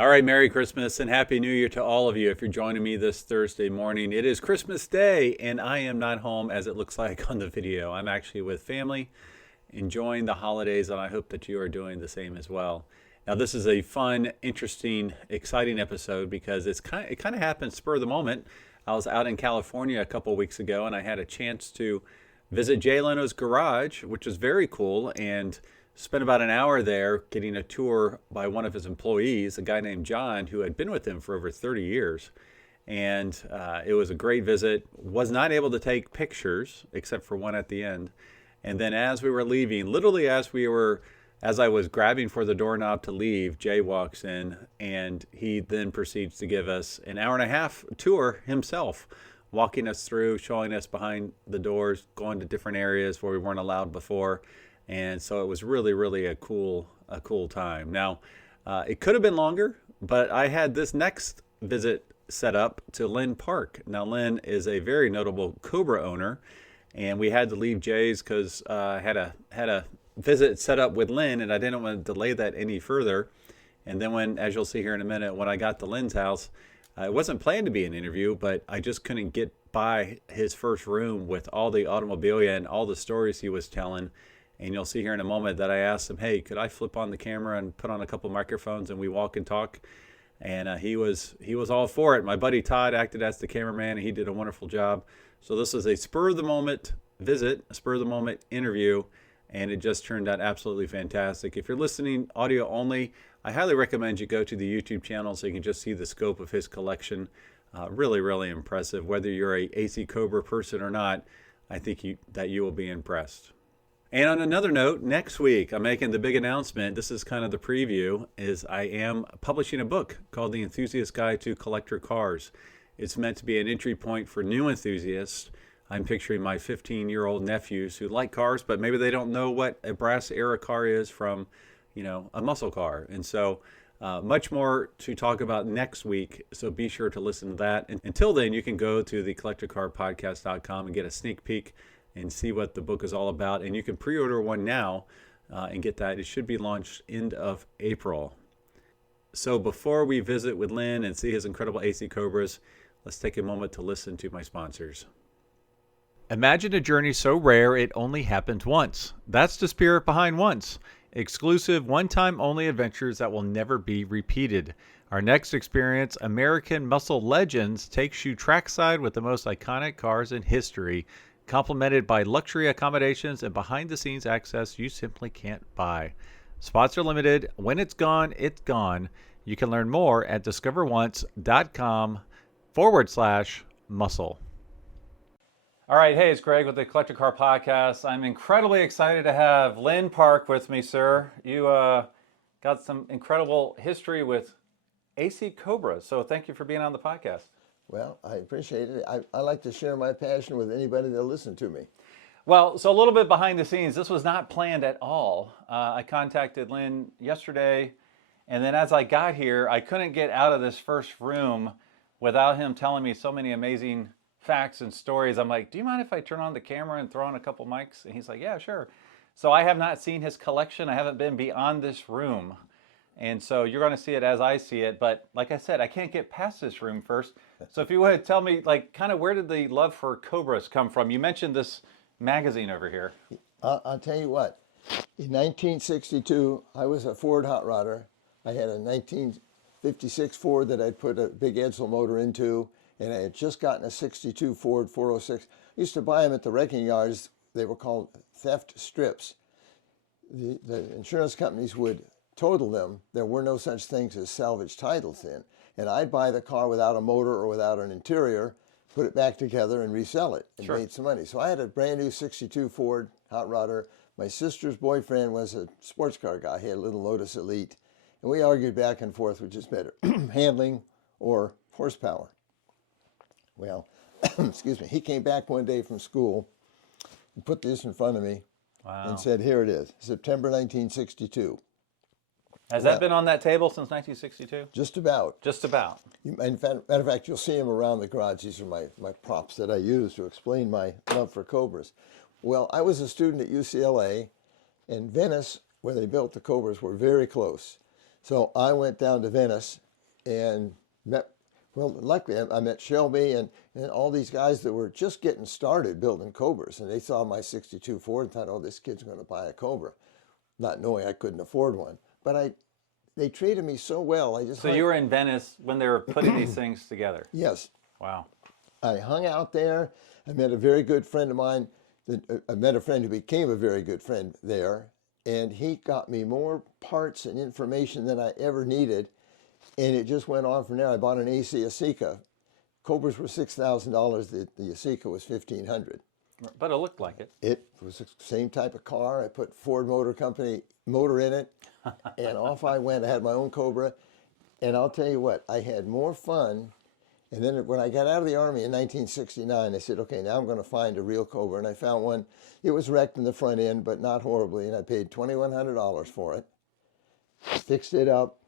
All right, Merry Christmas and Happy New Year to all of you. If you're joining me this Thursday morning, it is Christmas Day, and I am not home as it looks like on the video. I'm actually with family, enjoying the holidays, and I hope that you are doing the same as well. Now, this is a fun, interesting, exciting episode because it kind of happened spur of the moment. I was out in California a couple weeks ago, and I had a chance to visit Jay Leno's garage, which was very cool, and spent about an hour there getting a tour by one of his employees, a guy named John, who had been with him for over 30 years. And it was a great visit. Was not able to take pictures except for one at the end. And then as we were leaving, literally as I was grabbing for the doorknob to leave, Jay walks in and he then proceeds to give us an hour and a half tour himself, walking us through, showing us behind the doors, going to different areas where we weren't allowed before. And so it was really, really a cool time. Now, it could have been longer, but I had this next visit set up to Lynn Park. Now, Lynn is a very notable Cobra owner, and we had to leave Jay's because I had a visit set up with Lynn, and I didn't want to delay that any further. And then as you'll see here in a minute, when I got to Lynn's house, it wasn't planned to be an interview, but I just couldn't get by his first room with all the automobilia and all the stories he was telling. And you'll see here in a moment that I asked him, hey, could I flip on the camera and put on a couple microphones and we walk and talk? And he was all for it. My buddy Todd acted as the cameraman, and he did a wonderful job. So this is a spur-of-the-moment visit, a spur-of-the-moment interview, and it just turned out absolutely fantastic. If you're listening audio only, I highly recommend you go to the YouTube channel so you can just see the scope of his collection. Really, really impressive. Whether you're a AC Cobra person or not, I think that you will be impressed. And on another note, next week, I'm making the big announcement. This is kind of the preview, is I am publishing a book called The Enthusiast Guide to Collector Cars. It's meant to be an entry point for new enthusiasts. I'm picturing my 15-year-old nephews who like cars, but maybe they don't know what a brass era car is from, a muscle car. And so much more to talk about next week, so be sure to listen to that. And until then, you can go to the collectorcarpodcast.com and get a sneak peek and see what the book is all about. And you can pre-order one now and get that. It should be launched end of April. So before we visit with Lynn and see his incredible AC Cobras, let's take a moment to listen to my sponsors. Imagine a journey so rare it only happened once. That's the spirit behind Once. Exclusive, one-time only adventures that will never be repeated. Our next experience, American Muscle Legends, takes you trackside with the most iconic cars in history, complemented by luxury accommodations and behind-the-scenes access you simply can't buy. Spots are limited. When it's gone, it's gone. You can learn more at discoveronce.com/muscle. All right, hey, it's Greg with the Collector Car Podcast. I'm incredibly excited to have Lynn Park with me, sir. You got some incredible history with AC Cobra, so thank you for being on the podcast. Well, I appreciate it. I like to share my passion with anybody that'll listen to me. Well, so a little bit behind the scenes. This was not planned at all. I contacted Lynn yesterday, and then as I got here, I couldn't get out of this first room without him telling me so many amazing facts and stories. I'm like, do you mind if I turn on the camera and throw on a couple mics? And he's like, yeah, sure. So I have not seen his collection. I haven't been beyond this room. And so you're going to see it as I see it. But like I said, I can't get past this room first. So if you would tell me, kind of where did the love for Cobras come from? You mentioned this magazine over here. I'll tell you what. In 1962, I was a Ford hot rodder. I had a 1956 Ford that I'd put a big Edsel motor into, and I had just gotten a 62 Ford 406. I used to buy them at the wrecking yards. They were called theft strips. The insurance companies would total them. There were no such things as salvage titles then. And I'd buy the car without a motor or without an interior, put it back together and resell it and made some money. So I had a brand new 62 Ford hot rodder. My sister's boyfriend was a sports car guy. He had a little Lotus Elite. And we argued back and forth which is better, handling or horsepower. Well, excuse me, he came back one day from school and put this in front of me and said, here it is, September 1962. Has that been on that table since 1962? Just about. Just about. Matter of fact, you'll see them around the garage. These are my props that I use to explain my love for Cobras. Well, I was a student at UCLA, and Venice, where they built the Cobras, were very close. So I went down to Venice and met, well, luckily I met Shelby and all these guys that were just getting started building Cobras. And they saw my 62 Ford and thought, oh, this kid's going to buy a Cobra, not knowing I couldn't afford one. But they treated me so well. So you were in Venice when they were putting these things together? Yes. Wow. I hung out there. I met a very good friend of mine. I met a friend who became a very good friend there. And he got me more parts and information than I ever needed. And it just went on from there. I bought an AC Yasica. Cobras were $6,000. The Yasica was $1,500. But it looked like it. It was the same type of car. I put Ford Motor Company motor in it, and off I went. I had my own Cobra. And I'll tell you what, I had more fun. And then when I got out of the Army in 1969, I said, okay, now I'm going to find a real Cobra. And I found one. It was wrecked in the front end, but not horribly. And I paid $2,100 for it. Fixed it up.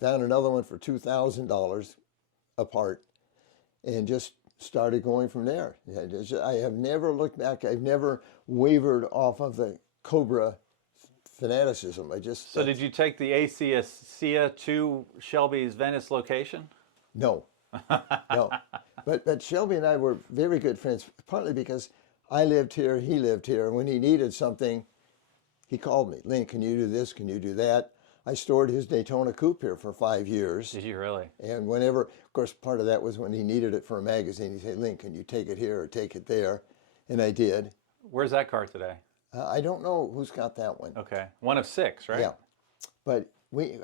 Found another one for $2,000 a part. And just started going from there. I have never looked back. I've never wavered off of the Cobra fanaticism. So did you take the AC to Shelby's Venice location? No. No. But Shelby and I were very good friends, partly because I lived here, he lived here, and when he needed something, he called me. Lynn, can you do this? Can you do that? I stored his Daytona coupe here for 5 years. Did you really? And whenever, of course, part of that was when he needed it for a magazine. He'd say, Lynn, can you take it here or take it there? And I did. Where's that car today? I don't know who's got that one. Okay. One of 6, right? Yeah. But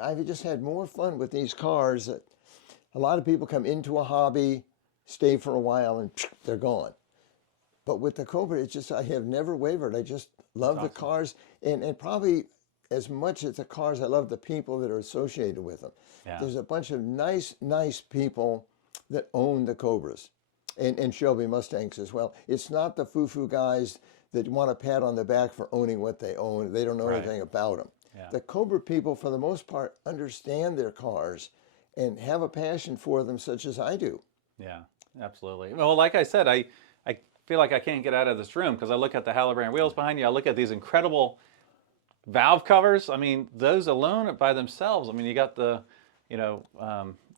I've just had more fun with these cars. A lot of people come into a hobby, stay for a while, and they're gone. But with the Cobra, it's just, I have never wavered. I just love the cars. And probably as much as the cars, I love the people that are associated with them. Yeah. There's a bunch of nice people that own the Cobras and Shelby Mustangs as well. It's not the foo-foo guys that want a pat on the back for owning what they own. They don't know anything about them. Yeah. The Cobra people, for the most part, understand their cars and have a passion for them, such as I do. Yeah, absolutely. Well, like I said, I feel like I can't get out of this room because I look at the Halliburton wheels behind you. I look at these incredible valve covers. I mean, those alone by themselves. I mean, you got the,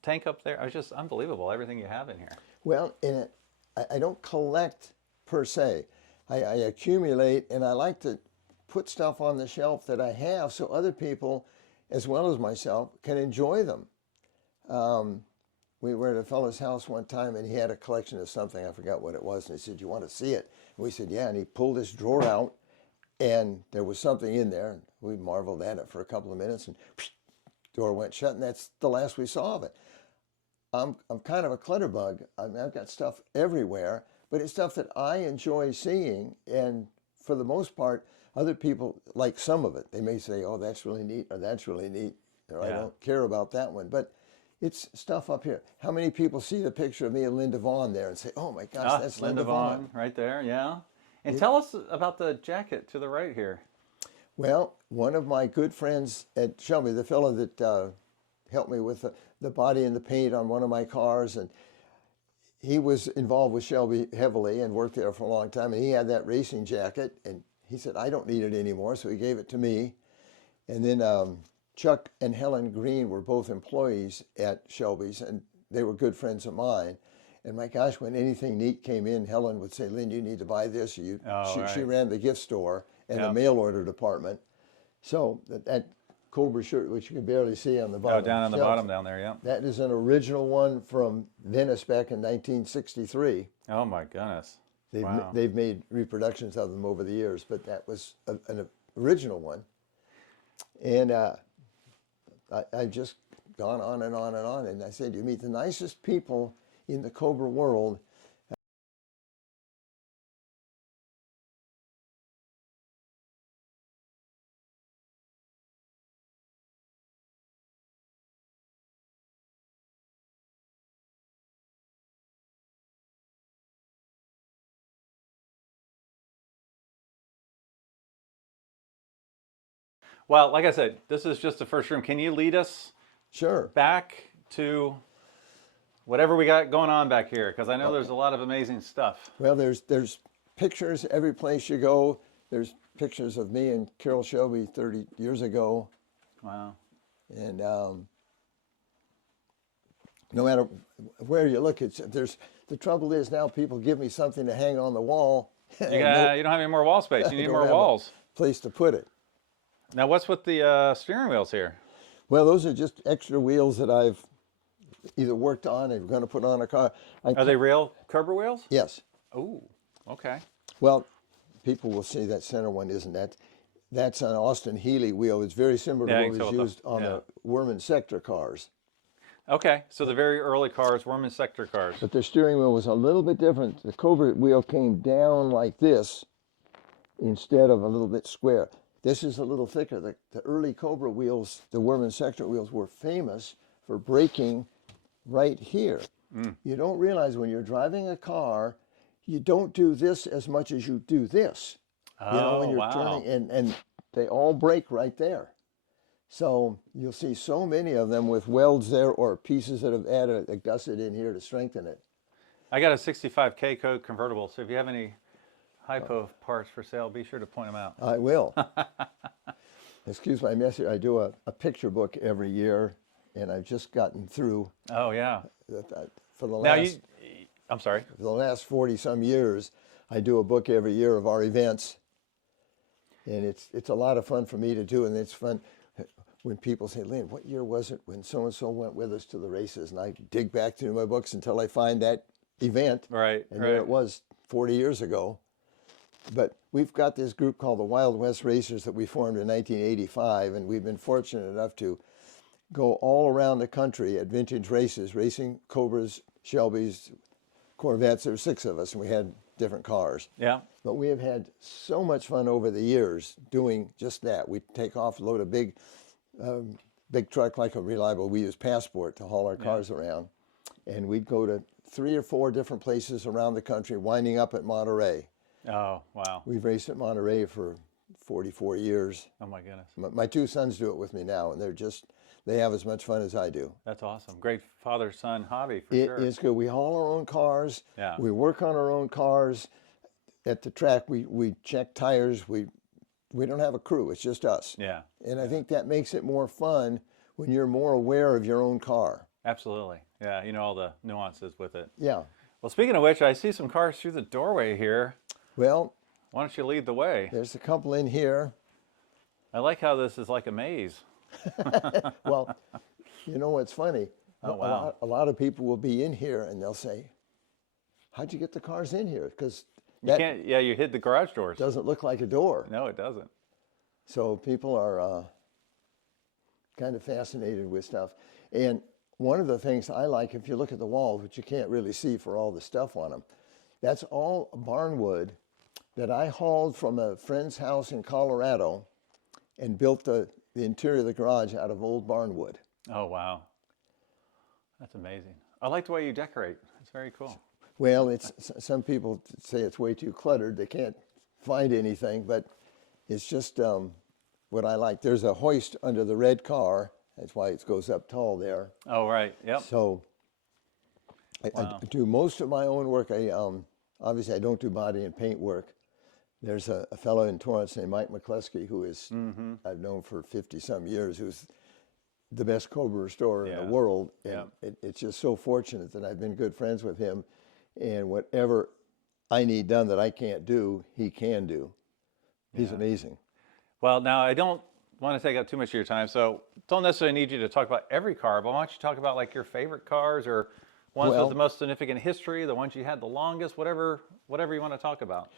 tank up there. It's just unbelievable, everything you have in here. Well, I don't collect per se. I accumulate, and I like to put stuff on the shelf that I have so other people, as well as myself, can enjoy them. We were at a fellow's house one time, and he had a collection of something. I forgot what it was, and he said, "You want to see it?" And we said, "Yeah." And he pulled this drawer out, and there was something in there. And we marveled at it for a couple of minutes, and door went shut, and that's the last we saw of it. I'm kind of a clutter bug. I mean, I've got stuff everywhere, but it's stuff that I enjoy seeing, and for the most part, other people like some of it. They may say, "Oh, that's really neat," or "That's really neat," or "I don't care about that one," but it's stuff up here. How many people see the picture of me and Linda Vaughn there and say, "Oh my gosh, that's Linda Vaughn right there"? Yeah. And tell us about the jacket to the right here. Well, one of my good friends at Shelby, the fellow that helped me with the body and the paint on one of my cars, and he was involved with Shelby heavily and worked there for a long time, and he had that racing jacket, and he said, "I don't need it anymore," so he gave it to me. And then Chuck and Helen Green were both employees at Shelby's, and they were good friends of mine. And my gosh, when anything neat came in, Helen would say, "Lynn, you need to buy this." She ran the gift store and the mail order department. So that Cobra shirt, which you can barely see on the bottom. Down on the bottom down there, yeah. That is an original one from Venice back in 1963. Oh my goodness. They've made reproductions of them over the years, but that was an original one. And I've just gone on and on and on. And I said, you meet the nicest people in the Cobra world. Well, like I said, this is just the first room. Can you lead us Sure. back to whatever we got going on back here? Because I know there's a lot of amazing stuff. Well, there's pictures every place you go. There's pictures of me and Carol Shelby 30 years ago. Wow. And no matter where you look, the trouble is now people give me something to hang on the wall. You And no, don't have any more wall space. You I need don't more have a walls. place to put it. Now, what's with the steering wheels here? Well, those are just extra wheels that I've either worked on or going to put on a car. Are they real Cobra wheels? Yes. Oh, okay. Well, people will say that center one isn't that. That's an Austin Healey wheel. It's very similar Yeah, to you what can was tell with used on the Worman sector cars. Okay, so the very early cars, Worman sector cars. But the steering wheel was a little bit different. The Cobra wheel came down like this instead of a little bit square. This is a little thicker. The early Cobra wheels, the Worman sector wheels, were famous for braking right here. You don't realize when you're driving a car, you don't do this as much as you do this. You know, when you're turning, and they all brake right there. So you'll see so many of them with welds there or pieces that have added a gusset in here to strengthen it. I got a 65K code convertible, so if you have any hypo parts for sale, be sure to point them out. I will. Excuse my message. I do a picture book every year, and I've just gotten through. Oh, yeah. For the Now, last, I'm sorry. for the last 40 some years, I do a book every year of our events, and it's a lot of fun for me to do, and it's fun when people say, Lynn, what year was it when so-and-so went with us to the races? And I dig back through my books until I find that event. Right, And there it was 40 years ago. But we've got this group called the Wild West Racers that we formed in 1985, and we've been fortunate enough to go all around the country at vintage races, racing Cobras, Shelbys, Corvettes. There were 6 of us, and we had different cars. Yeah. But we have had so much fun over the years doing just that. We take off, load a big truck like a Reliable. We use Passport to haul our cars around. And we'd go to 3 or 4 different places around the country, winding up at Monterey. Oh, wow. We've raced at Monterey for 44 years. Oh, my goodness. My 2 sons do it with me now, and they have as much fun as I do. That's awesome. Great father-son hobby, for It sure. is good. We haul our own cars. Yeah. We work on our own cars. At the track, we check tires. We don't have a crew. It's just us. Yeah. And I think that makes it more fun when you're more aware of your own car. Absolutely. Yeah, you know all the nuances with it. Yeah. Well, speaking of which, I see some cars through the doorway here. Well, Why don't you lead the way? there's a couple in here. I like how this is like a maze. Well, you know what's funny? Oh, wow. A lot of people will be in here and they'll say, how'd you get the cars in here? Because You can't, yeah, you hid the garage doors. doesn't look like a door. No, it doesn't. So people are kind of fascinated with stuff. And one of the things I like, if you look at the walls, which you can't really see for all the stuff on them, that's all barnwood that I hauled from a friend's house in Colorado and built the interior of the garage out of old barnwood. Oh, wow. That's amazing. I like the way you decorate. It's very cool. Well, some people say it's way too cluttered. They can't find anything, but it's just what I like. There's a hoist under the red car. That's why it goes up tall there. Oh, right. Yep. So I do most of my own work. Obviously, I don't do body and paint work. There's a fellow in Torrance named Mike McCluskey who is I've known for 50-some years, who's the best Cobra restorer in the world. And it's just so fortunate that I've been good friends with him. And whatever I need done that I can't do, he can do. He's amazing. Well, now I don't want to take up too much of your time, so don't necessarily need you to talk about every car, but why don't you talk about like your favorite cars or ones with the most significant history, the ones you had the longest, whatever you want to talk about.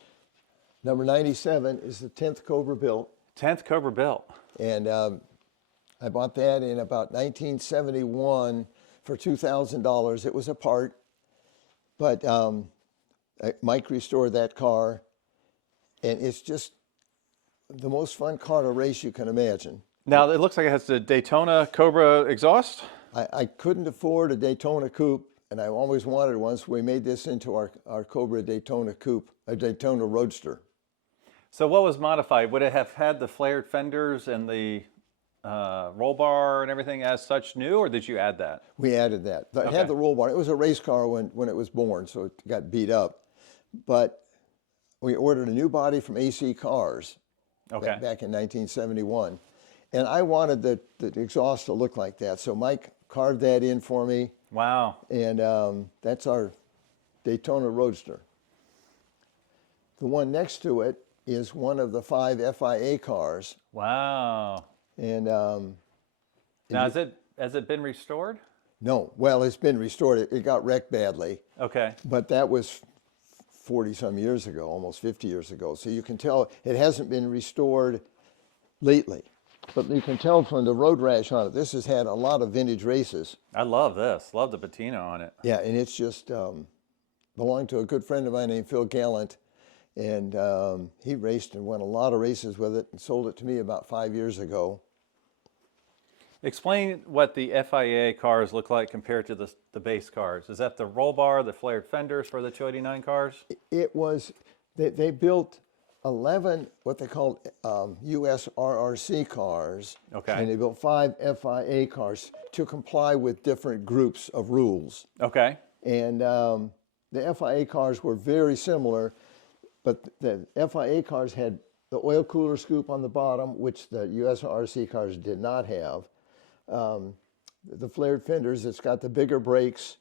Number 97 is the 10th Cobra built. 10th Cobra built. And I bought that in about 1971 for $2,000. It was a part, but Mike restored that car, and it's just the most fun car to race you can imagine. Now, it looks like it has the Daytona Cobra exhaust. I couldn't afford a Daytona coupe, and I always wanted one, so we made this into our Cobra Daytona coupe, a Daytona Roadster. So what was modified? Would it have had the flared fenders and the roll bar and everything as such new, or did you add that? We added that. It had the roll bar. It was a race car when it was born, so it got beat up. But we ordered a new body from AC Cars back in 1971. And I wanted the exhaust to look like that. So Mike carved that in for me. Wow. And that's our Daytona Roadster. The one next to it is one of the 5 FIA cars. Wow. And Now, has it been restored? no, well, it's been restored. It got wrecked badly, Okay. but that was 40 some years ago, almost 50 years ago. So you can tell it hasn't been restored lately. But you can tell from the road rash on it, this has had a lot of vintage races. I love this. Love the patina on it. Yeah, and it's just belonged to a good friend of mine named Phil Gallant. And he raced and won a lot of races with it and sold it to me about 5 years ago. Explain what the FIA cars look like compared to the base cars. Is that the roll bar, the flared fenders for the 289 cars? It was, they built 11 what they called US RRC cars. Okay. And they built 5 FIA cars to comply with different groups of rules. Okay. And the FIA cars were very similar, but the FIA cars had the oil cooler scoop on the bottom, which the US RC cars did not have. The flared fenders, it's got the bigger brakes,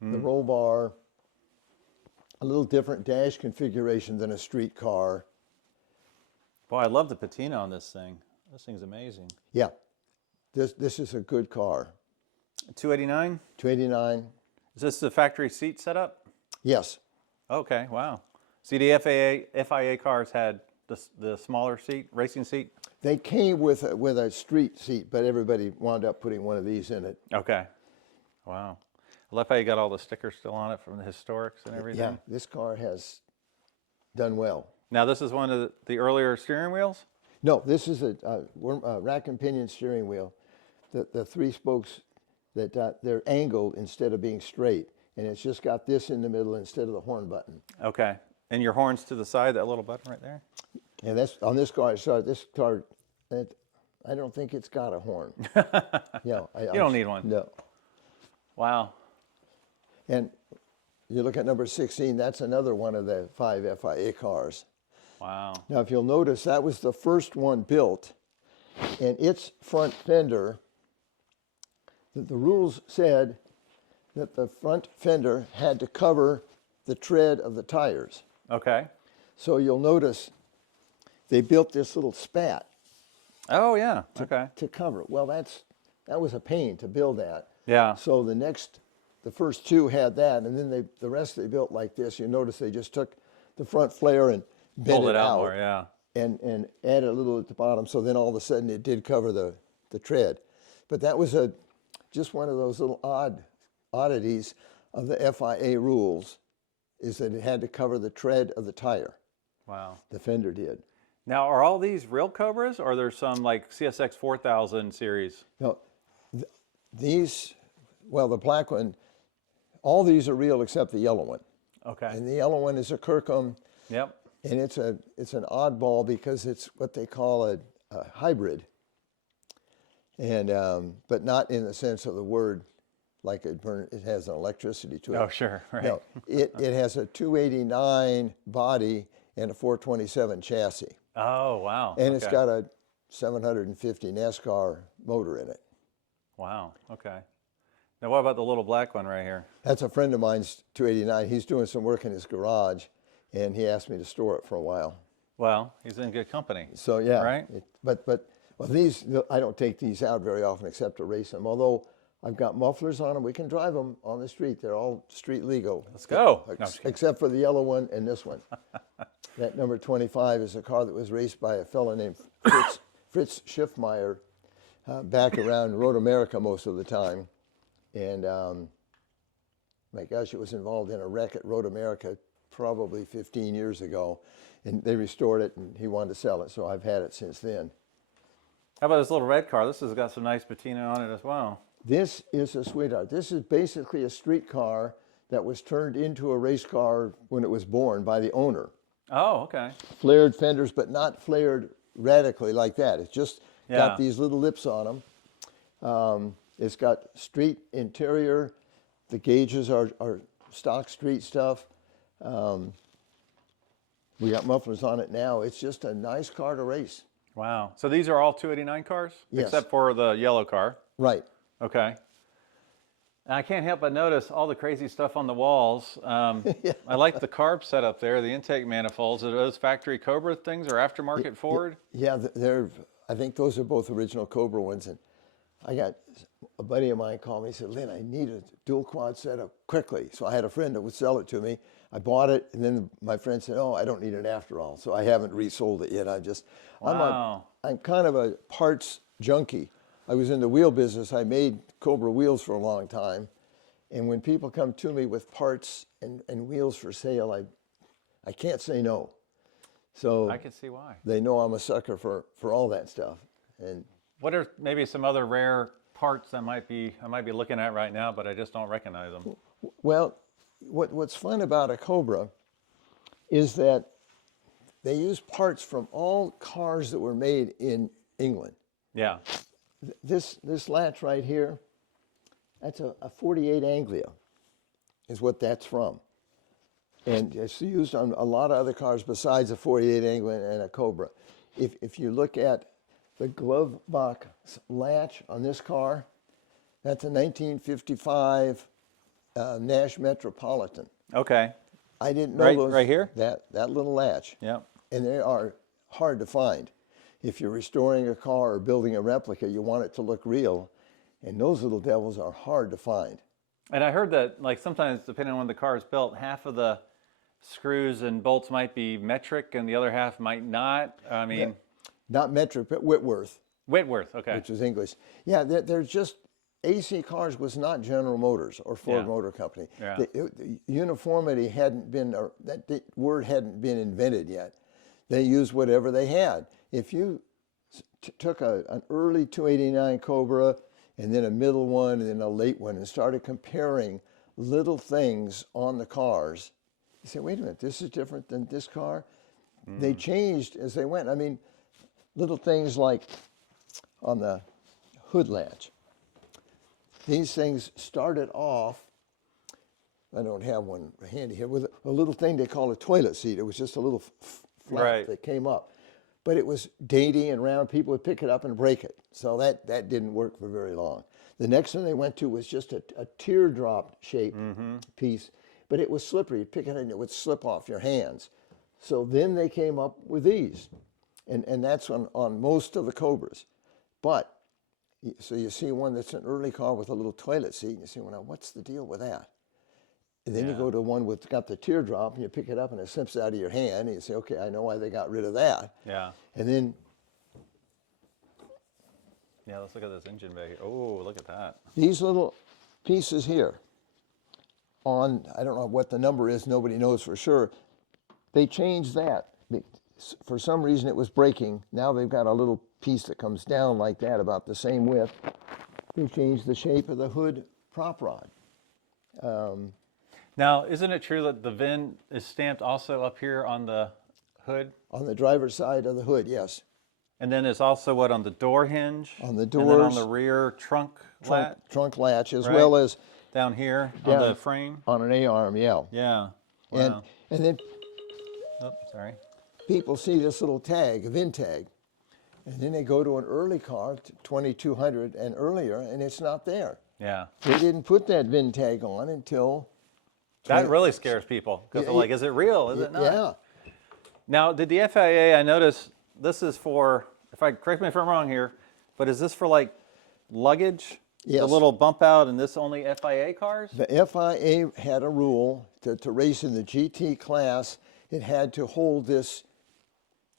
the roll bar, a little different dash configuration than a street car. Boy, I love the patina on this thing. This thing's amazing. Yeah, this is a good car. 289? 289. Is this the factory seat setup? Yes. Okay, wow. See, the FIA cars had the smaller seat, racing seat? They came with a street seat, but everybody wound up putting one of these in it. Okay. Wow. I love how you got all the stickers still on it from the historics and everything. Yeah, this car has done well. Now, this is one of the earlier steering wheels? No, this is a rack and pinion steering wheel. The 3 spokes, they're angled instead of being straight. And it's just got this in the middle instead of the horn button. Okay. And your horns to the side, that little button right there? And that's on this car. This car, I don't think it's got a horn. Yeah, You don't need one. No. Wow. And you look at number 16. That's another one of the 5 FIA cars. Wow. Now, if you'll notice, that was the first one built, and its front fender. The rules said that the front fender had to cover the tread of the tires. Okay. So you'll notice they built this little spat Oh, yeah. Okay. to cover it. Well, that was a pain to build that. Yeah. So the first 2 had that, and then the rest they built like this. You notice they just took the front flare and bent Pulled it it out out more, yeah. and added a little at the bottom. So then all of a sudden it did cover the tread. But that was just one of those little oddities of the FIA rules, is that it had to cover the tread of the tire. Wow. The fender did. Now, are all these real Cobras, or are there some like CSX 4000 series? No, these, well, the black one, all these are real except the yellow one. Okay. And the yellow one is a Kirkham, Yep. and it's an oddball because it's what they call a hybrid, and but not in the sense of the word, like it has an electricity to it. Oh, sure. Right. No, it has a 289 body and a 427 chassis. Oh, wow. And it's Okay. got a 750 NASCAR motor in it. Wow. Okay. Now, what about the little black one right here? That's a friend of mine's 289. He's doing some work in his garage, and he asked me to store it for a while. Well, he's in good company. So yeah, Right. Well, these, I don't take these out very often except to race them. Although I've got mufflers on them, we can drive them on the street. They're all street legal. Let's go. No, I'm just kidding. Except for the yellow one and this one. That number 25 is a car that was raced by a fellow named Fritz Schiffmeyer back around Road America most of the time. And my gosh, it was involved in a wreck at Road America probably 15 years ago. And they restored it, and he wanted to sell it, so I've had it since then. How about this little red car? This has got some nice patina on it as well. This is a sweetheart. This is basically a street car that was turned into a race car when it was born by the owner. Oh, okay. Flared fenders, but not flared radically like that. It's just Yeah. got these little lips on them. It's got street interior. The gauges are stock street stuff. We got mufflers on it now. It's just a nice car to race. Wow. So these are all 289 cars? Yes. Except for the yellow car. Right. Okay. I can't help but notice all the crazy stuff on the walls. Yeah. I like the carb setup there, the intake manifolds. Are those factory Cobra things or aftermarket Ford? Yeah, they're. I think those are both original Cobra ones. And I got a buddy of mine called me. He said, "Lynn, I need a dual quad setup quickly." So I had a friend that would sell it to me. I bought it, and then my friend said, "Oh, I don't need it after all." So I haven't resold it yet. Wow. I'm kind of a parts junkie. I was in the wheel business. I made Cobra wheels for a long time. And when people come to me with parts and wheels for sale, I can't say no. So I can see why. they know I'm a sucker for all that stuff. And What are maybe some other rare parts I might be looking at right now, but I just don't recognize them? well, what's fun about a Cobra is that they use parts from all cars that were made in England. Yeah. This latch right here, that's a 48 Anglia, is what that's from. And it's used on a lot of other cars besides a 48 Anglia and a Cobra. If you look at the glove box latch on this car, that's a 1955 Nash Metropolitan. Okay. I didn't know Right, those. right here? That little latch. Yeah. And they are hard to find. If you're restoring a car or building a replica, you want it to look real. And those little devils are hard to find. And I heard that, like, sometimes, depending on when the car is built, half of the screws and bolts might be metric and the other half might not. I mean, Not metric, but Whitworth, Whitworth, okay. which is English. Yeah, they're just, AC Cars was not General Motors or Ford Yeah. Motor Company. Yeah. The uniformity hadn't been, or that the word hadn't been invented yet. They used whatever they had. If you took an early 289 Cobra and then a middle one and then a late one and started comparing little things on the cars, you say, wait a minute, this is different than this car. They changed as they went. I mean, little things like on the hood latch. These things started off, I don't have one handy here, with a little thing they call a toilet seat. It was just a little flap Right. that came up. But it was dainty and round. People would pick it up and break it. So that didn't work for very long. The next one they went to was just a teardrop shaped piece, but it was slippery. You'd pick it and it would slip off your hands. So then they came up with these. And that's on most of the Cobras. But, so you see one that's an early car with a little toilet seat, and you say, well, now what's the deal with that? And then you go to one with got the teardrop, and you pick it up, and it slips out of your hand, and you say, okay, I know why they got rid of that. Yeah. And then Yeah, let's look at this engine bay here. Oh, look at that. these little pieces here, on, I don't know what the number is, nobody knows for sure, they changed that. For some reason it was breaking. Now they've got a little piece that comes down like that, about the same width. They changed the shape of the hood prop rod. Now, isn't it true that the VIN is stamped also up here on the hood? On the driver's side of the hood, yes. And then there's also what, on the door hinge? On the And then on doors. the rear trunk latch? Trunk latch, as Right. well as Down here on down the frame? on an A-arm, yeah. Yeah. And, Wow. and then Oh, sorry. people see this little tag, a VIN tag, and then they go to an early car, 2200 and earlier, and it's not there. Yeah. They didn't put that VIN tag on until, That really scares people because they're like, is it real? Is it not? yeah. Now, did the FIA, I noticed this is for, correct me if I'm wrong here, but is this for like luggage? Yes. The little bump out and this only FIA cars? The FIA had a rule to race in the GT class, it had to hold this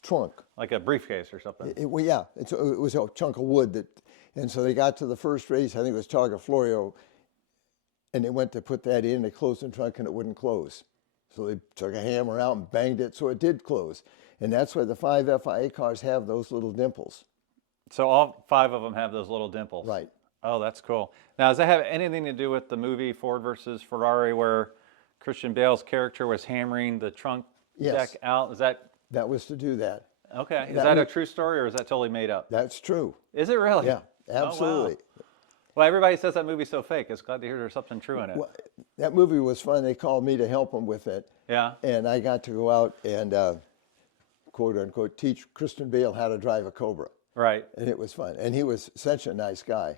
trunk. Like a briefcase or something? Well, yeah, it was a chunk of wood that, and so they got to the first race, I think it was Targa Florio, and they went to put that in, they closed the trunk and it wouldn't close. So they took a hammer out and banged it so it did close. And that's why the 5 FIA cars have those little dimples. So all 5 of them have those little dimples? Right. Oh, that's cool. Now, does that have anything to do with the movie Ford versus Ferrari where Christian Bale's character was hammering the trunk Yes. deck out? Is that, That was to do that. okay. Is That that a was- true story or is that totally made up? That's true. Is it really? Yeah, Oh, wow. absolutely. Well, everybody says that movie's so fake. It's glad to hear there's something true in it. Well, that movie was fun. They called me to help them with it. Yeah. And I got to go out and, quote unquote, teach Christian Bale how to drive a Cobra. Right. And it was fun. And he was such a nice guy.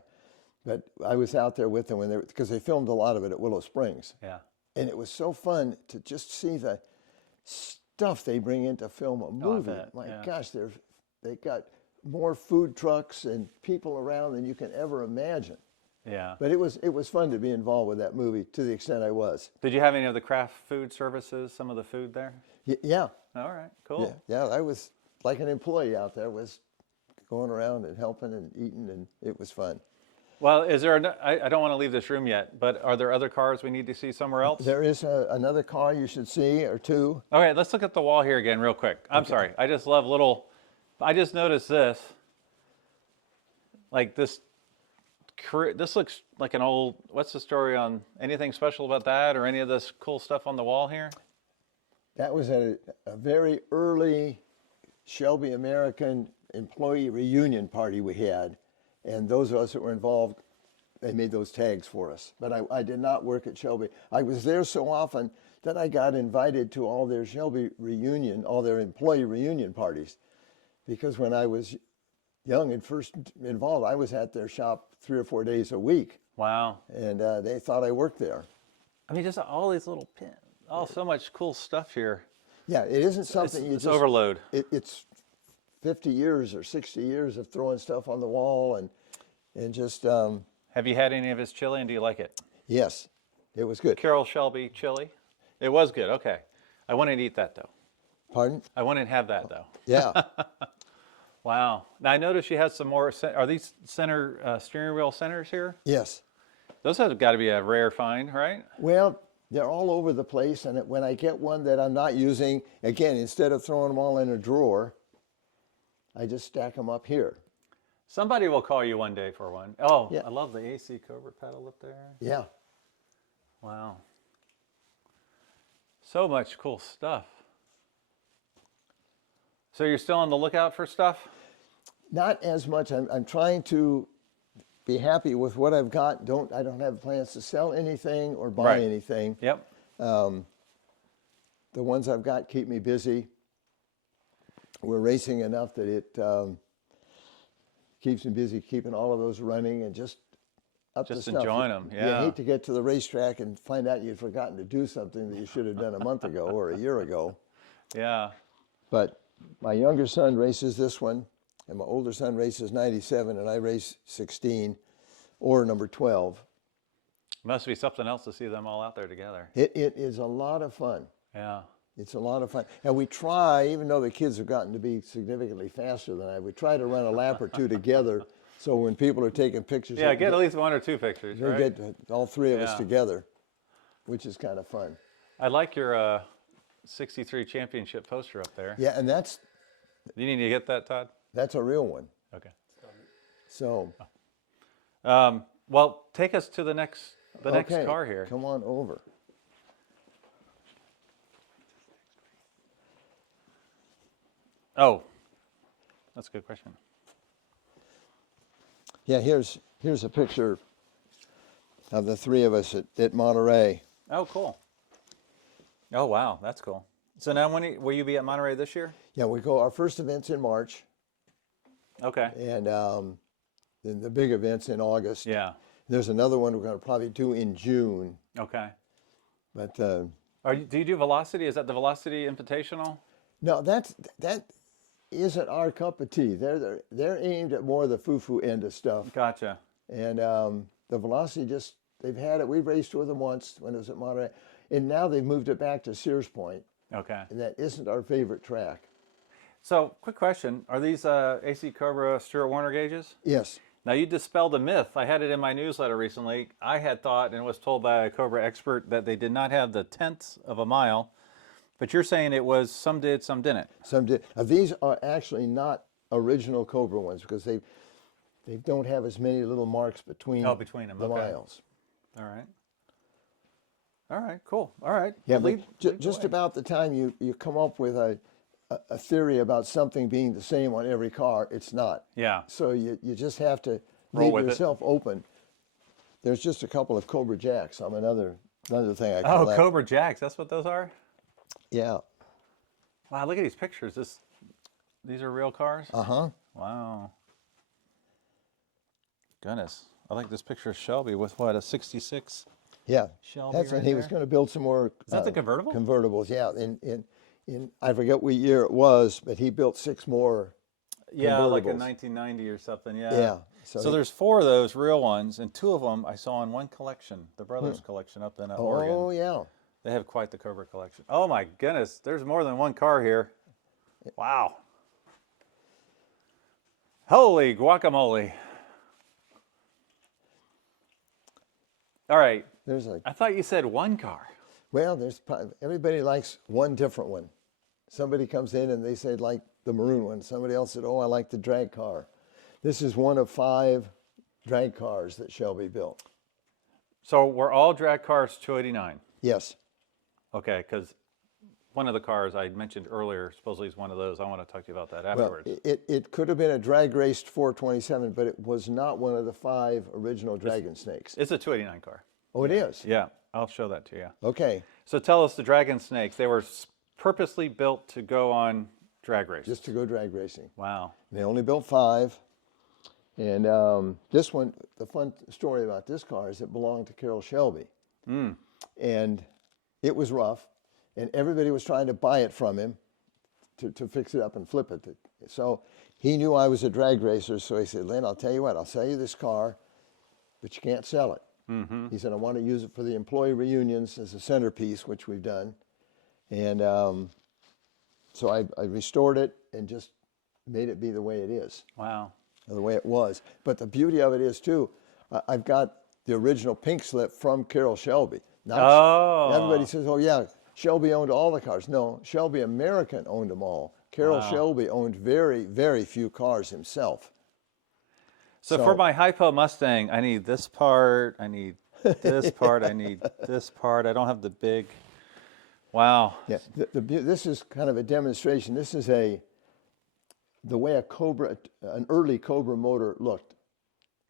But I was out there with them because they filmed a lot of it at Willow Springs. Yeah. And it was so fun to just see the stuff they bring in to film a I movie. bet, My yeah. gosh, they got more food trucks and people around than you can ever imagine. Yeah. But it was fun to be involved with that movie to the extent I was. Did you have any of the craft food services, some of the food there? Yeah. All right, cool. Yeah, I was like an employee out there, was going around and helping and eating, and it was fun. Well, is there, I don't want to leave this room yet, but are there other cars we need to see somewhere else? There is another car you should see, or two. Okay, let's look at the wall here again real quick. I'm sorry, I just love I just noticed this. Like this looks like an old, what's the story on, anything special about that or any of this cool stuff on the wall here? That was a very early Shelby American employee reunion party we had. And those of us that were involved, they made those tags for us. But I did not work at Shelby. I was there so often that I got invited to all their Shelby reunion, all their employee reunion parties. Because when I was young and first involved, I was at their shop 3 or 4 days a week. Wow. And they thought I worked there. I mean, just all these little pins. Oh, so much cool stuff here. Yeah, it isn't something It's overload. It's 50 years or 60 years of throwing stuff on the wall and just... Have you had any of his chili and do you like it? Yes, it was good. Carol Shelby chili? It was good, okay. I wanted to eat that though. Pardon? I wanted to have that though. Yeah. Wow. Now I noticed you had some more, are these center steering wheel centers here? Yes. Those have got to be a rare find, right? Well, they're all over the place, and when I get one that I'm not using, again, instead of throwing them all in a drawer, I just stack them up here. Somebody will call you one day for one. Oh, Yeah. I love the AC Cobra pedal up there. Yeah. Wow. So much cool stuff. So you're still on the lookout for stuff? Not as much. I'm trying to be happy with what I've got. I don't have plans to sell anything or buy Right. anything. Yep. The ones I've got keep me busy. We're racing enough that it keeps me busy, keeping all of those running and just up to Just stuff. enjoying them, You yeah. hate to get to the racetrack and find out you've forgotten to do something that you should have done a month ago or a year ago. Yeah. But my younger son races this one, and my older son races 97, and I race 16 or number 12. Must be something else to see them all out there together. It is a lot of fun. Yeah. It's a lot of fun. And we try, even though the kids have gotten to be significantly faster than I, we try to run a lap or two together. So when people are taking pictures, Yeah, get at least 1 or 2 pictures, they right? get all three of us Yeah. together, which is kind of fun. I like your 63 championship poster up there. Yeah, and that's You need to get that, Todd? a real one. Okay. So Well, take us to the next okay, car here. come on over. Oh, that's a good question. Yeah, here's a picture of the three of us at Monterey. Oh, cool. Oh, wow, that's cool. So now, will you be at Monterey this year? Yeah, we go. Our first event's in March, Okay. and then the big event's in August. Yeah. There's another one we're going to probably do in June. Okay. But Do you do Velocity? Is that the Velocity Invitational? no, that isn't our cup of tea. They're aimed at more of the foo-foo end of stuff. Gotcha. And the Velocity they've had it. We raced with them once when it was at Monterey, and now they've moved it back to Sears Point, Okay. and that isn't our favorite track. So, quick question. Are these AC Cobra Stuart Warner gauges? Yes. Now, you dispelled a myth. I had it in my newsletter recently. I had thought and was told by a Cobra expert that they did not have the tenths of a mile, but you're saying it was some did, some didn't. Some did. These are actually not original Cobra ones because they don't have as many little marks between Between them. the Okay. miles. All right. All right, cool. All right. Yeah, Well, but just about the time you come up with a theory about something being the same on every car, it's not. Yeah. So you just have to Roll leave with it. yourself open. There's just a couple of Cobra Jacks. Another thing I Oh, collect. Cobra Jacks. That's what those are? Yeah. Wow, look at these pictures. These are real cars? Uh-huh. Wow. Goodness. I like this picture of Shelby with what, a 66 Yeah, Shelby that's right and he was there? going to build some more. Is that the convertible? Convertibles? Yeah, in I forget what year it was, but he built 6 more Yeah, like in convertibles. 1990 or something, yeah. Yeah, so So there's 4 of those real ones, and 2 of them I saw in one collection, the Brothers collection up in Oregon. oh yeah, They have quite the Cobra collection. Oh my goodness, there's more than one car here. Wow. Holy guacamole. All right, there's a I thought you said one car. well, everybody likes one different one. Somebody comes in and they say like the maroon one. Somebody else said, oh, I like the drag car. This is one of 5 drag cars that Shelby built. So we're all drag cars 289. Yes. Okay, because one of the cars I mentioned earlier supposedly is one of those. I want to talk to you about that Well, afterwards. it could have been a drag raced 427, but it was not one of the 5 original Dragon Snakes. It's a 289 car. Oh, it is? Yeah, I'll show that to you. Okay. So tell us the Dragon Snakes. They were purposely built to go on drag races. Just to go drag racing. Wow. They only built 5. And this one, the fun story about this car is it belonged to Carroll Shelby. And it was rough, and everybody was trying to buy it from him to fix it up and flip it. So he knew I was a drag racer, so he said, Lynn, I'll tell you what, I'll sell you this car, but you can't sell it. He said, I want to use it for the employee reunions as a centerpiece, which we've done. And so I restored it and just made it be the way it is. Wow. The way it was. But the beauty of it is, too, I've got the original pink slip from Carroll Shelby. Oh. Everybody says, oh, yeah, Shelby owned all the cars. No, Shelby American owned them all. Carroll Shelby owned very, very few cars himself. So for my Hypo Mustang, I need this part, I need this part, I need this part. I don't have the big, wow. Yeah, this is kind of a demonstration. This is the way an early Cobra motor looked.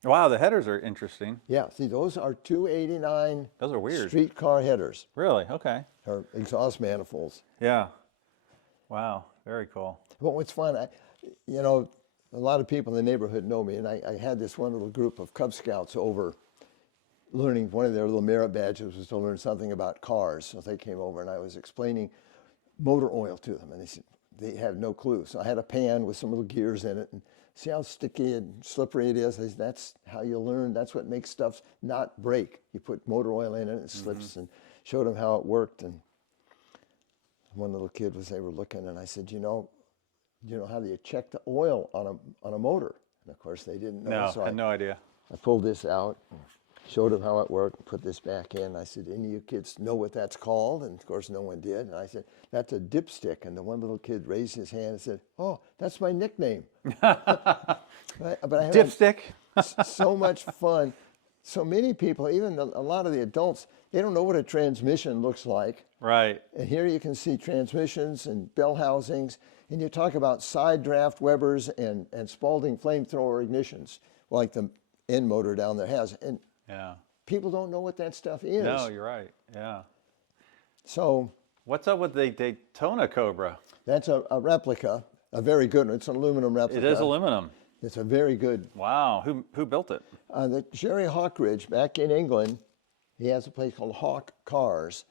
Wow, the headers are interesting. Yeah, see, those are 289 Those are weird. streetcar headers, Really? Okay. or exhaust manifolds. Yeah. Wow, very cool. But what's fun, a lot of people in the neighborhood know me, and I had this one little group of Cub Scouts over learning. One of their little merit badges was to learn something about cars. So they came over, and I was explaining motor oil to them, and they said they had no clue. So I had a pan with some little gears in it, and see how sticky and slippery it is? I said, that's how you learn. That's what makes stuff not break. You put motor oil in it, it slips, and showed them how it worked. And one little kid they were looking, and I said, you know how do you check the oil on a motor? And of course they didn't know. No, So I had no idea. I pulled this out, showed them how it worked, put this back in. I said, any of you kids know what that's called? And of course no one did. And I said, that's a dipstick. And the one little kid raised his hand and said, oh, that's my nickname. But I had Dipstick. so much fun. So many people, even a lot of the adults, they don't know what a transmission looks like. Right. And here you can see transmissions and bell housings, and you talk about side draft Webers and Spalding flamethrower ignitions, like the end motor down there has. And Yeah. people don't know what that stuff is. No, you're right. Yeah. So What's up with the Daytona Cobra? that's a replica, a very good one. It's an aluminum replica. It is aluminum. It's a very good. Wow. Who built it? The Jerry Hawkridge back in England, he has a place called Hawk Cars,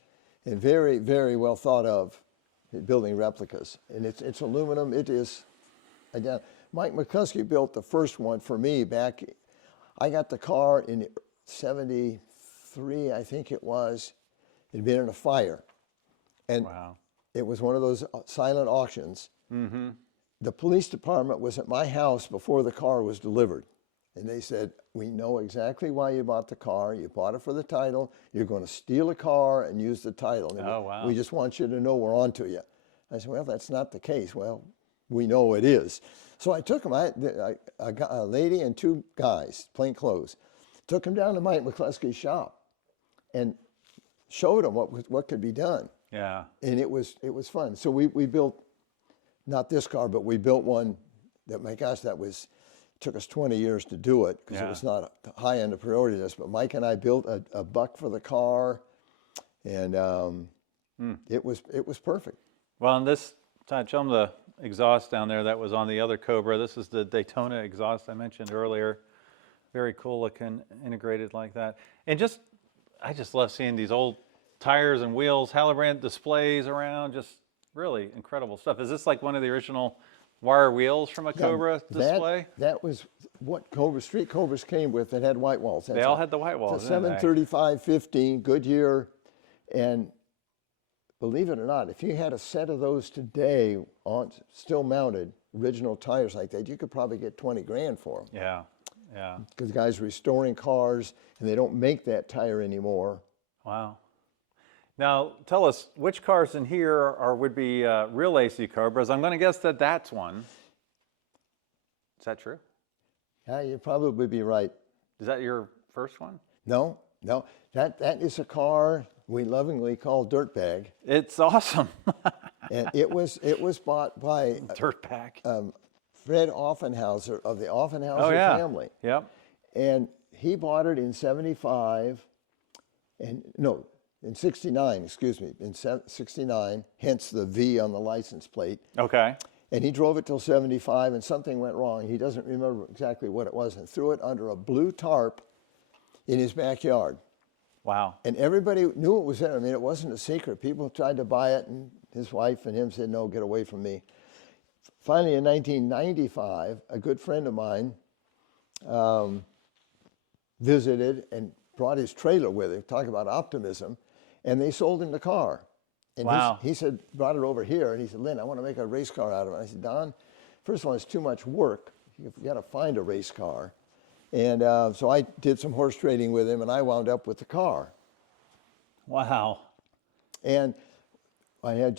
and very, very well thought of in building replicas. And it's aluminum. It is, again, Mike McCluskey built the first one for me back. I got the car in 73, I think it was. It had been in a fire. And Wow. it was one of those silent auctions. The police department was at my house before the car was delivered. And they said, we know exactly why you bought the car. You bought it for the title. You're going to steal a car and use the title. And Oh, wow. we just want you to know we're on to you. I said, well, that's not the case. Well, we know it is. So I took them, a lady and 2 guys, plain clothes, took them down to Mike McCluskey's shop and showed them what could be done. Yeah. And it was fun. So we built, not this car, but we built one that, my gosh, took us 20 years to do it because Yeah. it was not a high end of priority list. But Mike and I built a buck for the car, and it was perfect. Well, and this, Todd, show them the exhaust down there that was on the other Cobra. This is the Daytona exhaust I mentioned earlier. Very cool looking, integrated like that. And I just love seeing these old tires and wheels, Halloran displays around, just really incredible stuff. Is this like one of the original wire wheels from a Cobra display? That was what street Cobras came with that had white walls. They all had the white walls, it's a 735-15 Goodyear, and believe it or not, if you had a set of those today on still mounted, original tires like that, you could probably get 20 grand for them. Yeah, yeah. Because guys are restoring cars, and they don't make that tire anymore. Wow. Now, tell us, which cars in here would be real AC Cobras? I'm going to guess that that's one. Is that true? Yeah, you'd probably be right. Is that your first one? No, that is a car we lovingly call Dirtbag. It's awesome. And it was bought by Dirtbag. Fred Offenhauser of the Offenhauser family. Yep. And he bought it in 75, in 69, excuse me, in 69, hence the V on the license plate. Okay. And he drove it till 75, and something went wrong. He doesn't remember exactly what it was, and threw it under a blue tarp in his backyard. Wow. And everybody knew it was there. I mean, it wasn't a secret. People tried to buy it, and his wife and him said, no, get away from me. Finally, in 1995, a good friend of mine visited and brought his trailer with him, talk about optimism, and they sold him the car. And wow. he said, brought it over here, and he said, Lynn, I want to make a race car out of it. I said, Don, first of all, it's too much work. You've got to find a race car. And so I did some horse trading with him, and I wound up with the car. Wow. And I had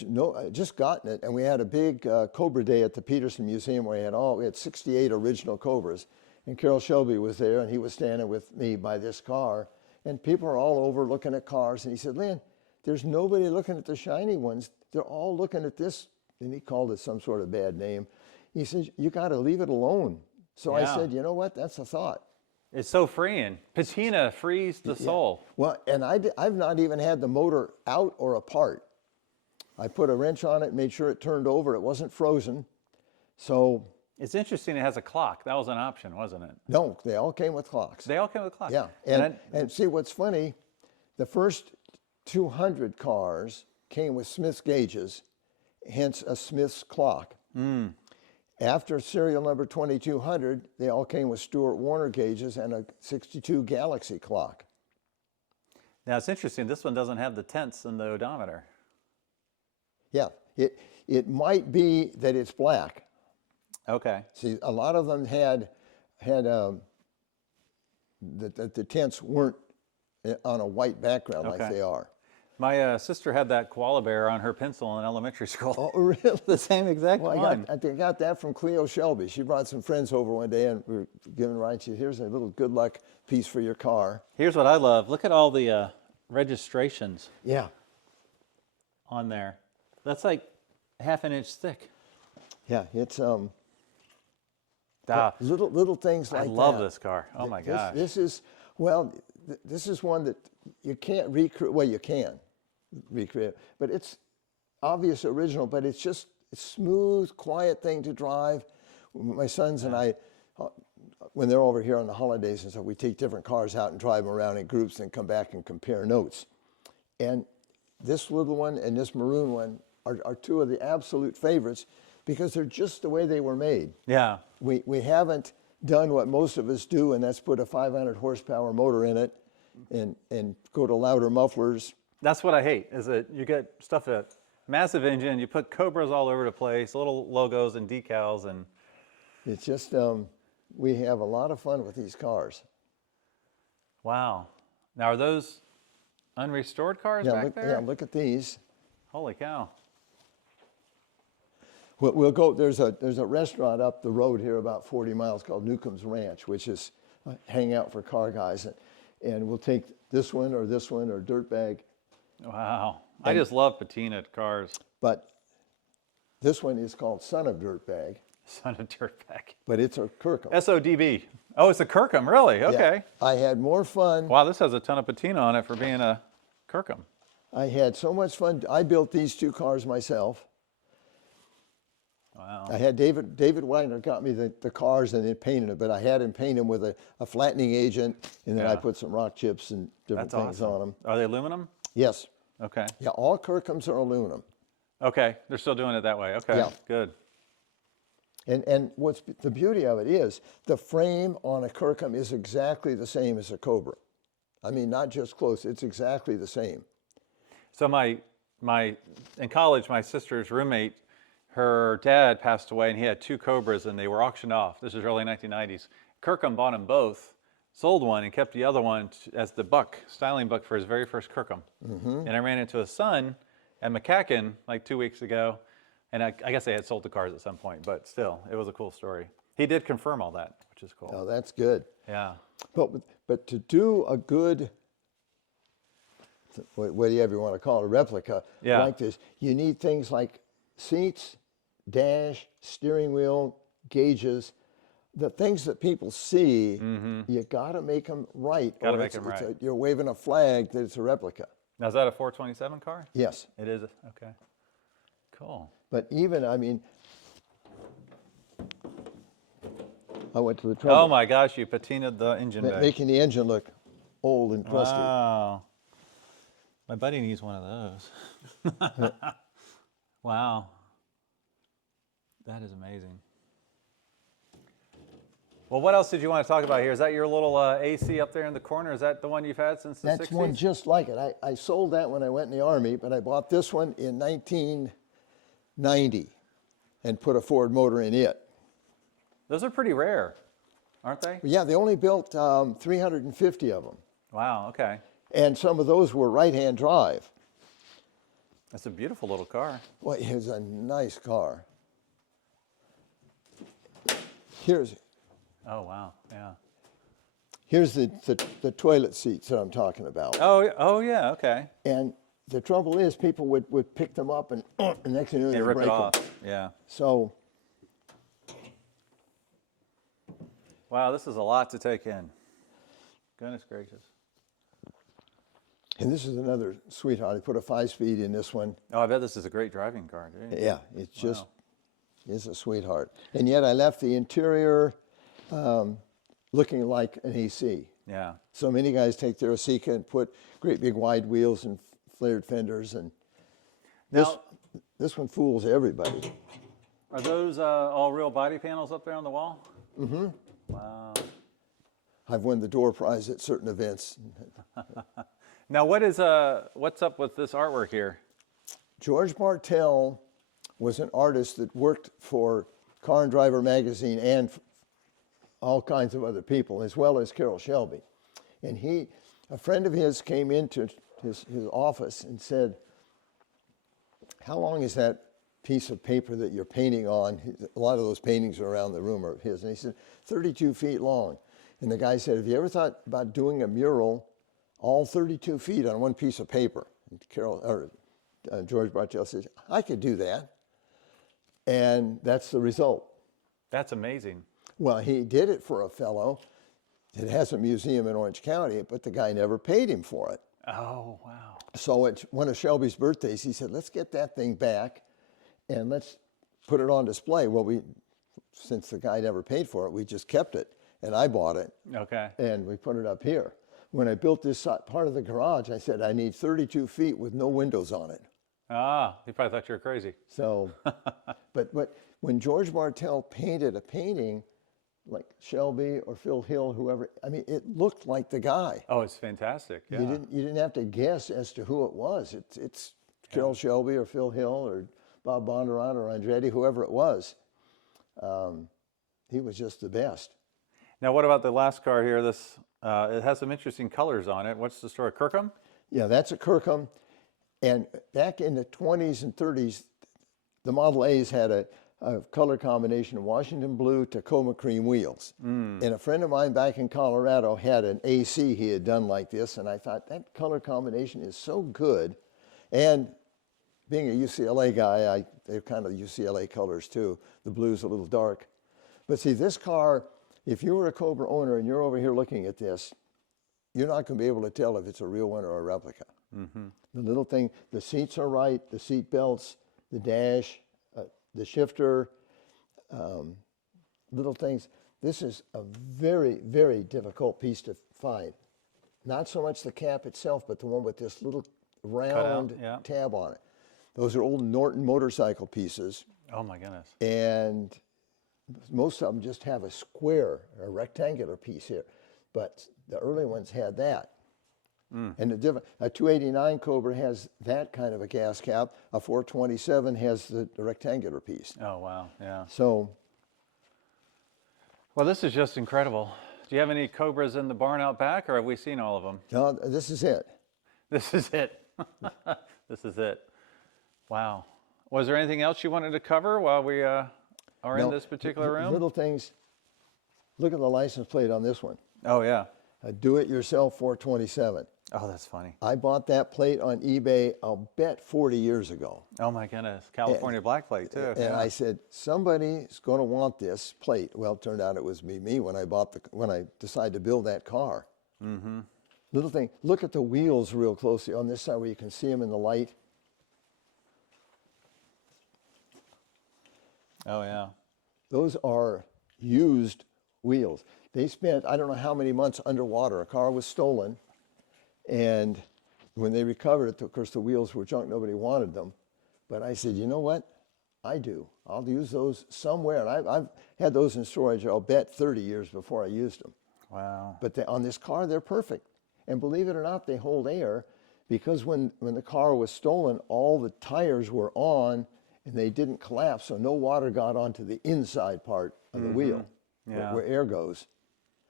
just gotten it, and we had a big Cobra Day at the Peterson Museum where we had 68 original Cobras, and Carroll Shelby was there, and he was standing with me by this car, and people are all over looking at cars, and he said, Lynn, there's nobody looking at the shiny ones. They're all looking at this, and he called it some sort of bad name. He said, you got to leave it alone. So I said, you know what, that's a thought. It's so freeing. Patina frees the soul. Well, and I've not even had the motor out or apart. I put a wrench on it, made sure it turned over. It wasn't frozen. So it's interesting it has a clock. That was an option, wasn't it? No, they all came with clocks. They all came with clocks. Yeah, and see what's funny, the first 200 cars came with Smith's gauges, hence a Smith's clock. Mm. After serial number 2200, they all came with Stuart Warner gauges and a 62 Galaxy clock. Now it's interesting, this one doesn't have the tenths in the odometer. Yeah, it might be that it's black. Okay. See, a lot of them had the tenths weren't on a white background like they are. My sister had that koala bear on her pencil in elementary school. Oh, really? The same exact one. I got that from Cleo Shelby. She brought some friends over one day, and we were giving rides. She said, here's a little good luck piece for your car. Here's what I love. Look at all the registrations. Yeah. On there. That's like half an inch thick. Yeah, it's little things like that. I love this car. Oh my gosh. This is one that you can't recreate. Well, you can recreate, but it's obvious original, but it's just a smooth, quiet thing to drive. My sons and I, when they're over here on the holidays and stuff, we take different cars out and drive them around in groups and come back and compare notes. And this little one and this maroon one are two of the absolute favorites because they're just the way they were made. Yeah. We haven't done what most of us do, and that's put a 500 horsepower motor in it and go to louder mufflers. That's what I hate, is that you get stuff, a massive engine, you put Cobras all over the place, little logos and decals, and it's just, we have a lot of fun with these cars. Wow. Now, are those unrestored cars back there? Yeah, look at these. Holy cow. We'll go, there's a restaurant up the road here about 40 miles called Newcomb's Ranch, which is a hangout for car guys. And we'll take this one or Dirtbag. Wow. I just love patinaed cars. But this one is called Son of Dirtbag. Son of Dirtbag. But it's a Kirkham. SODB. Oh, it's a Kirkham, really? Okay. Yeah. I had more fun. Wow, this has a ton of patina on it for being a Kirkham. I had so much fun. I built these two cars myself. Wow. I had David Wagner got me the cars and then painted it, but I had him paint them with a flattening agent, and then I Yeah. put some rock chips and different That's things awesome. on them. Are they aluminum? Yes. Okay. Yeah, all Kirkhams are aluminum. Okay. They're still doing it that way. Okay. Yeah. Good. And what's the beauty of it is the frame on a Kirkham is exactly the same as a Cobra. I mean, not just close, it's exactly the same. So in college, my sister's roommate, her dad passed away, and he had 2 Cobras, and they were auctioned off. This was early 1990s. Kirkham bought them both, sold one, and kept the other one as the styling buck for his very first Kirkham. And I ran into his son at McCacken like 2 weeks ago, and I guess they had sold the cars at some point, but still, it was a cool story. He did confirm all that, which is cool. Oh, that's good. Yeah. But to do a good, whatever you want to call it, a replica like this, you need things like seats, dash, steering wheel, gauges, the things that people see. You got to make them right. Got to make them right. You're waving a flag that it's a replica. Now, is that a 427 car? Yes. It is? Okay. Cool. But even, I mean, I went to the trouble. Oh my gosh, you patinaed the engine bay. Making the engine look old and crusty. Wow. My buddy needs one of those. Wow. That is amazing. Well, what else did you want to talk about here? Is that your little AC up there in the corner? Is that the one you've had since the 60s? That's one just like it. I sold that when I went in the Army, but I bought this one in 1990 and put a Ford motor in it. Those are pretty rare, aren't they? Yeah, they only built 350 of them. Wow, okay. And some of those were right-hand drive. That's a beautiful little car. Well, it's a nice car. Here's Oh, wow, yeah. the toilet seats that I'm talking about. Oh yeah, okay. And the trouble is people would pick them up and the next thing you know, They they rip break it off, them. yeah. So, Wow, this is a lot to take in. Goodness gracious. and this is another sweetheart. I put a 5-speed in this one. Oh, I bet this is a great driving car, dude. Yeah, it's just, it's a sweetheart. And yet I left the interior looking like an AC. Yeah. So many guys take their Asica and put great big wide wheels and flared fenders, and this one fools everybody. Are those all real body panels up there on the wall? Mm-hmm. Wow. I've won the door prize at certain events. Now, what's up with this artwork here? George Bartell was an artist that worked for Car and Driver magazine and all kinds of other people, as well as Carroll Shelby. And a friend of his came into his office and said, "How long is that piece of paper that you're painting on?" A lot of those paintings around the room are of his. And he said, 32 feet long. And the guy said, "Have you ever thought about doing a mural all 32 feet on one piece of paper?" And George Bartell says, "I could do that." And that's the result. That's amazing. Well, he did it for a fellow that has a museum in Orange County, but the guy never paid him for it. Oh, wow. So at one of Shelby's birthdays, he said, "Let's get that thing back and let's put it on display." Well, since the guy never paid for it, we just kept it, and I bought it. Okay. And we put it up here. When I built this part of the garage, I said, I need 32 feet with no windows on it. Ah, he probably thought you were crazy. So, but when George Bartell painted a painting, like Shelby or Phil Hill, whoever, I mean, it looked like the guy. Oh, it's fantastic. Yeah. You didn't have to guess as to who it was. It's Carroll Shelby or Phil Hill or Bob Bondurant or Andretti, whoever it was. He was just the best. Now, what about the last car here? This it has some interesting colors on it. What's the story? Kirkham? Yeah, that's a Kirkham. And back in the 20s and 30s, the Model A's had a color combination of Washington blue, Tacoma cream wheels. And a friend of mine back in Colorado had an AC he had done like this, and I thought, that color combination is so good. And being a UCLA guy, they're kind of UCLA colors too. The blue's a little dark. But see, this car, if you were a Cobra owner and you're over here looking at this, you're not going to be able to tell if it's a real one or a replica. Mm-hmm. The little thing, the seats are right, the seat belts, the dash, the shifter, little things. This is a very, very difficult piece to find. Not so much the cap itself, but the one with this little round yeah. tab on it. Those are old Norton motorcycle pieces. Oh my goodness. And most of them just have a square, a rectangular piece here. But the early ones had that. And a 289 Cobra has that kind of a gas cap. A 427 has the rectangular piece. Oh wow, yeah. So, well, this is just incredible. Do you have any Cobras in the barn out back, or have we seen all of them? no, this is it. This is it. This is it. Wow. Was there anything else you wanted to cover while we are in this particular room? Little things. Look at the license plate on this one. Oh yeah. A do-it-yourself 427. Oh, that's funny. I bought that plate on eBay, I'll bet 40 years ago. Oh my goodness. California black plate too. And I said, somebody's going to want this plate. Well, it turned out it was me when I decided to build that car. Mm-hmm. Little thing, look at the wheels real closely on this side where you can see them in the light. Oh yeah. Those are used wheels. They spent, I don't know how many months underwater. A car was stolen. And when they recovered it, of course, the wheels were junk. Nobody wanted them. But I said, you know what? I do. I'll use those somewhere. And I've had those in storage, I'll bet 30 years before I used them. Wow. But on this car, they're perfect. And believe it or not, they hold air because when the car was stolen, all the tires were on and they didn't collapse. So no water got onto the inside part of the wheel where air goes.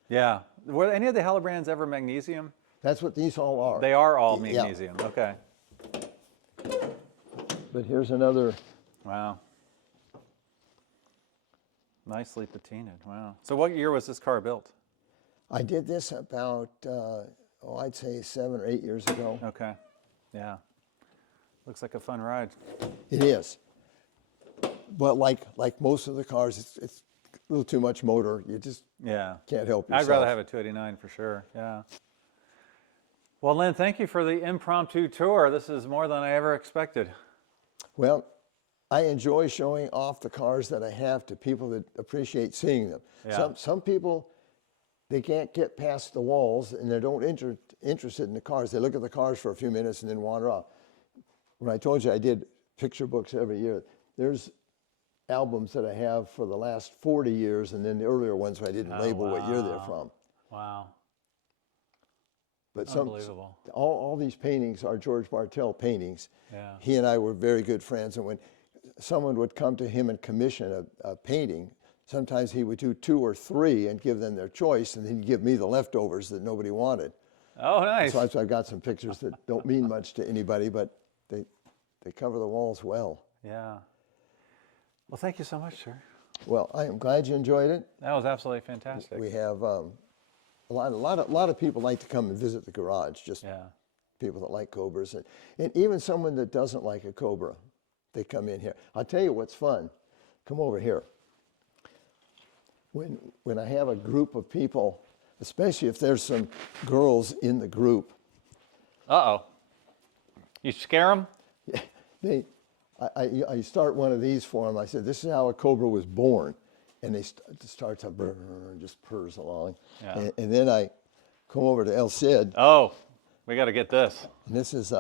Yeah. Were any of the Halibrands ever magnesium? That's what these all are. They are all magnesium. Yeah. Okay. But here's another. Wow. Nicely patinaed. Wow. So what year was this car built? I did this about, I'd say 7 or 8 years ago. Okay. Yeah. Looks like a fun ride. It is. But like most of the cars, it's a little too much motor. You just can't help yourself. I'd rather have a 289 for sure. Yeah. Well, Lynn, thank you for the impromptu tour. This is more than I ever expected. Well, I enjoy showing off the cars that I have to people that appreciate seeing them. Yeah. Some people, they can't get past the walls and they don't interested in the cars. They look at the cars for a few minutes and then wander off. When I told you I did picture books every year, there's albums that I have for the last 40 years and then the earlier ones where I didn't label what year they're from. Wow. But Unbelievable. all these paintings are George Bartel paintings. Yeah. He and I were very good friends, and when someone would come to him and commission a painting, sometimes he would do 2 or 3 and give them their choice, and then he'd give me the leftovers that nobody wanted. Oh, nice. So I've got some pictures that don't mean much to anybody, but they cover the walls well. Yeah. Well, thank you so much, sir. Well, I am glad you enjoyed it. That was absolutely fantastic. We have a lot of people like to come and visit the garage, just people that like Cobras. And even someone that doesn't like a Cobra, they come in here. I'll tell you what's fun. Come over here. When I have a group of people, especially if there's some girls in the group. Uh-oh. You scare them? I start one of these for them. I said, this is how a Cobra was born. And it starts to burn, just purrs along. Yeah. And then I come over to El Cid. Oh, we got to get this. And this is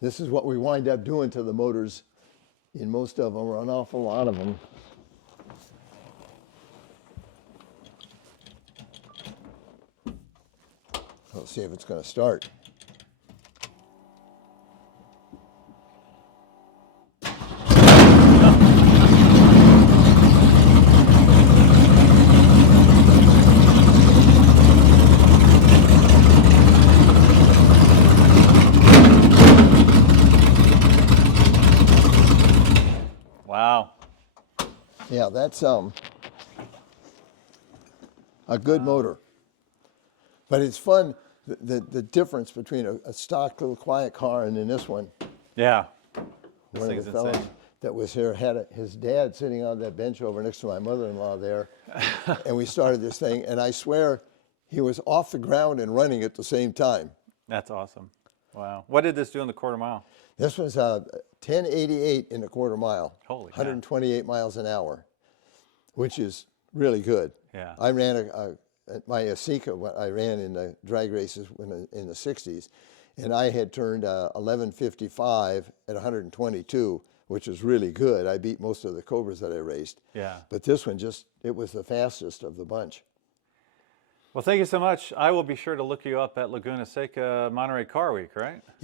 this is what we wind up doing to the motors in most of them, or an awful lot of them. Let's see if it's going to start. Wow. Yeah, that's a good motor. But it's fun, the difference between a stock little quiet car and then this one. Yeah. This One of thing's the fellows insane. that was here had his dad sitting on that bench over next to my mother-in-law there. And we started this thing, and I swear he was off the ground and running at the same time. That's awesome. Wow. What did this do in the quarter mile? This was 1088 in a quarter mile. Holy cow. 128 miles an hour. which is really good. Yeah. I ran my Asika, what I ran in the drag races in the 60s, and I had turned 11:55 at 122, which was really good. I beat most of the Cobras that I raced. Yeah. But this one it was the fastest of the bunch. Well, thank you so much. I will be sure to look you up at Laguna Seca Monterey Car Week, right?